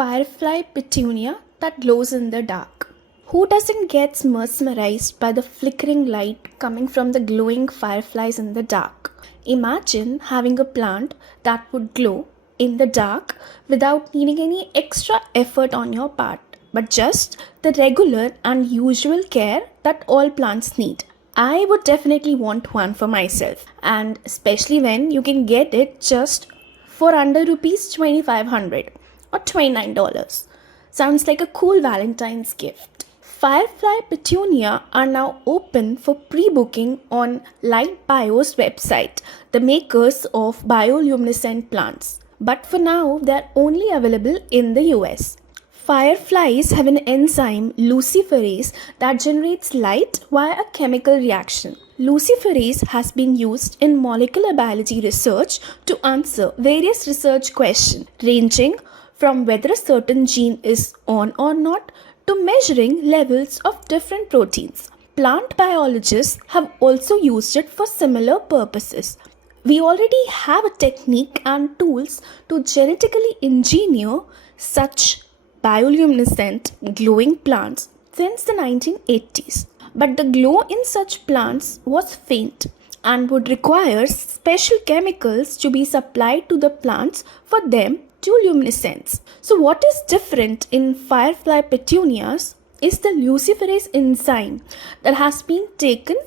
Firefly petunia that glows in the dark. Who doesn't get mesmerized by the flickering light coming from the glowing fireflies in the dark? Imagine having a plant that would glow in the dark without needing any extra effort on your part, but just the regular and usual care that all plants need. I would definitely want one for myself, and especially when you can get it just for under rupees 2500 or $29. Sounds like a cool Valentine's gift. Firefly petunia are now open for pre-booking on Light Bio's website, the makers of bioluminescent plants. But for now, they're only available in the US. Fireflies have an enzyme, luciferase, that generates light via a chemical reaction. Luciferase has been used in molecular biology research to answer various research questions, ranging from whether a certain gene is on or not to measuring levels of different proteins. Plant biologists have also used it for similar purposes. We already have a technique and tools to genetically engineer such bioluminescent glowing plants since the 1980s. But the glow in such plants was faint and would require special chemicals to be supplied to the plants for them to luminescence. So what is different in firefly petunias is the luciferase enzyme that has been taken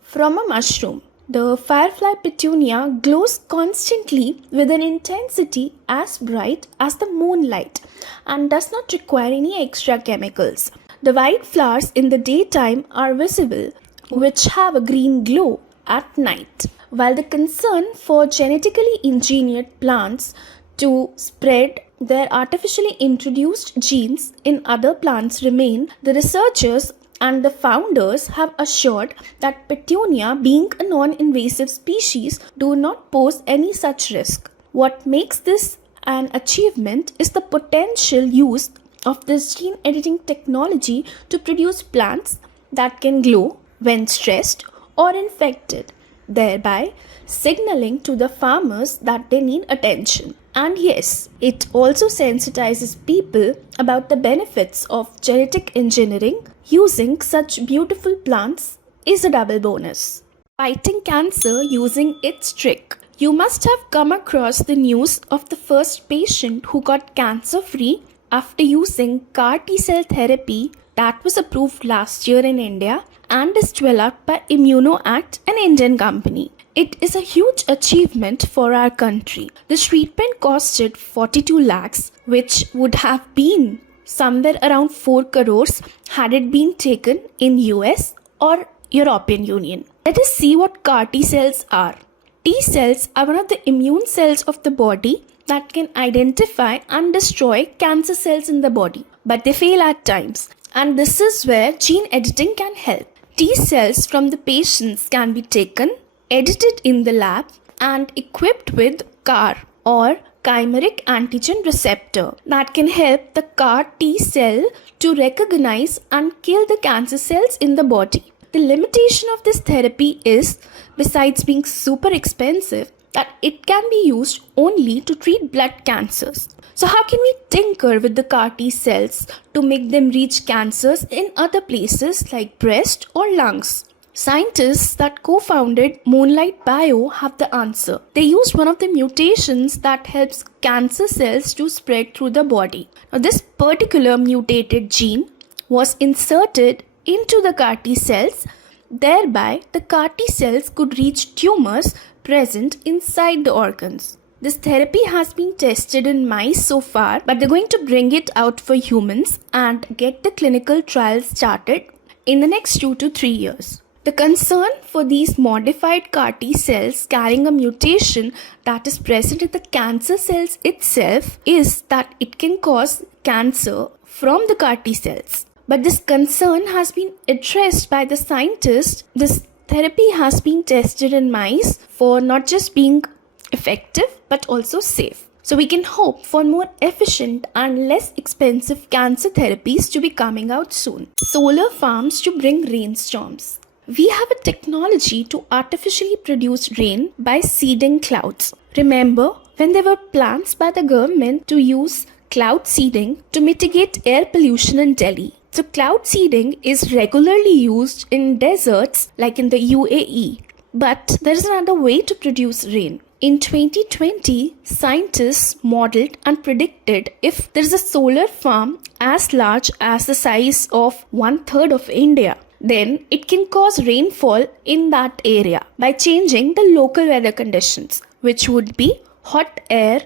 from a mushroom. The firefly petunia glows constantly with an intensity as bright as the moonlight and does not require any extra chemicals. The white flowers in the daytime are visible, which have a green glow at night. While the concern for genetically engineered plants to spread their artificially introduced genes in other plants remain, the researchers and the founders have assured that petunia, being a non-invasive species, do not pose any such risk. What makes this an achievement is the potential use of this gene editing technology to produce plants that can glow when stressed or infected, thereby signaling to the farmers that they need attention. And yes, it also sensitizes people about the benefits of genetic engineering. Using such beautiful plants is a double bonus. Fighting cancer using its trick. You must have come across the news of the first patient who got cancer free after using CAR T-cell therapy that was approved last year in India and is developed by ImmunoAct, an Indian company. It is a huge achievement for our country. The treatment costed 42 lakhs, which would have been somewhere around 4 crores had it been taken in US or European Union. Let us see what CAR T cells are. T cells are one of the immune cells of the body that can identify and destroy cancer cells in the body, but they fail at times, and this is where gene editing can help. T cells from the patients can be taken, edited in the lab, and equipped with CAR or chimeric antigen receptor that can help the CAR T cell to recognize and kill the cancer cells in the body. The limitation of this therapy is, besides being super expensive, that it can be used only to treat blood cancers. So how can we tinker with the CAR T cells to make them reach cancers in other places like breast or lungs? Scientists that co-founded Moonlight Bio have the answer. They used one of the mutations that helps cancer cells to spread through the body. Now, this particular mutated gene was inserted into the CAR T cells. Thereby, the CAR T cells could reach tumors present inside the organs. This therapy has been tested in mice so far, but they're going to bring it out for humans and get the clinical trials started in the next 2 to 3 years. The concern for these modified CAR T cells carrying a mutation that is present in the cancer cells itself is that it can cause cancer from the CAR T cells. But this concern has been addressed by the scientists. This therapy has been tested in mice for not just being effective but also safe. So we can hope for more efficient and less expensive cancer therapies to be coming out soon. Solar farms to bring rainstorms. We have a technology to artificially produce rain by seeding clouds. Remember when there were plans by the government to use cloud seeding to mitigate air pollution in Delhi. So cloud seeding is regularly used in deserts like in the UAE. But there is another way to produce rain. In 2020, scientists modeled and predicted if there is a solar farm as large as the size of 1/3 of India, then it can cause rainfall in that area by changing the local weather conditions, which would be hot air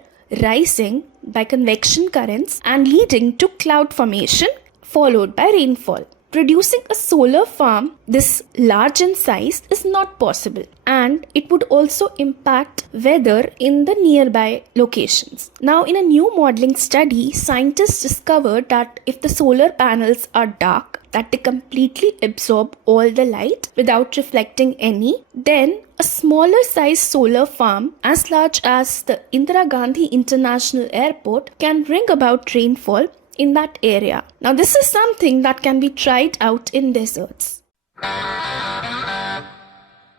rising by convection currents and leading to cloud formation followed by rainfall. Producing a solar farm this large in size is not possible, and it would also impact weather in the nearby locations. Now, in a new modeling study, scientists discovered that if the solar panels are dark, that they completely absorb all the light without reflecting any, then a smaller size solar farm as large as the Indira Gandhi International Airport can bring about rainfall in that area. Now, this is something that can be tried out in deserts.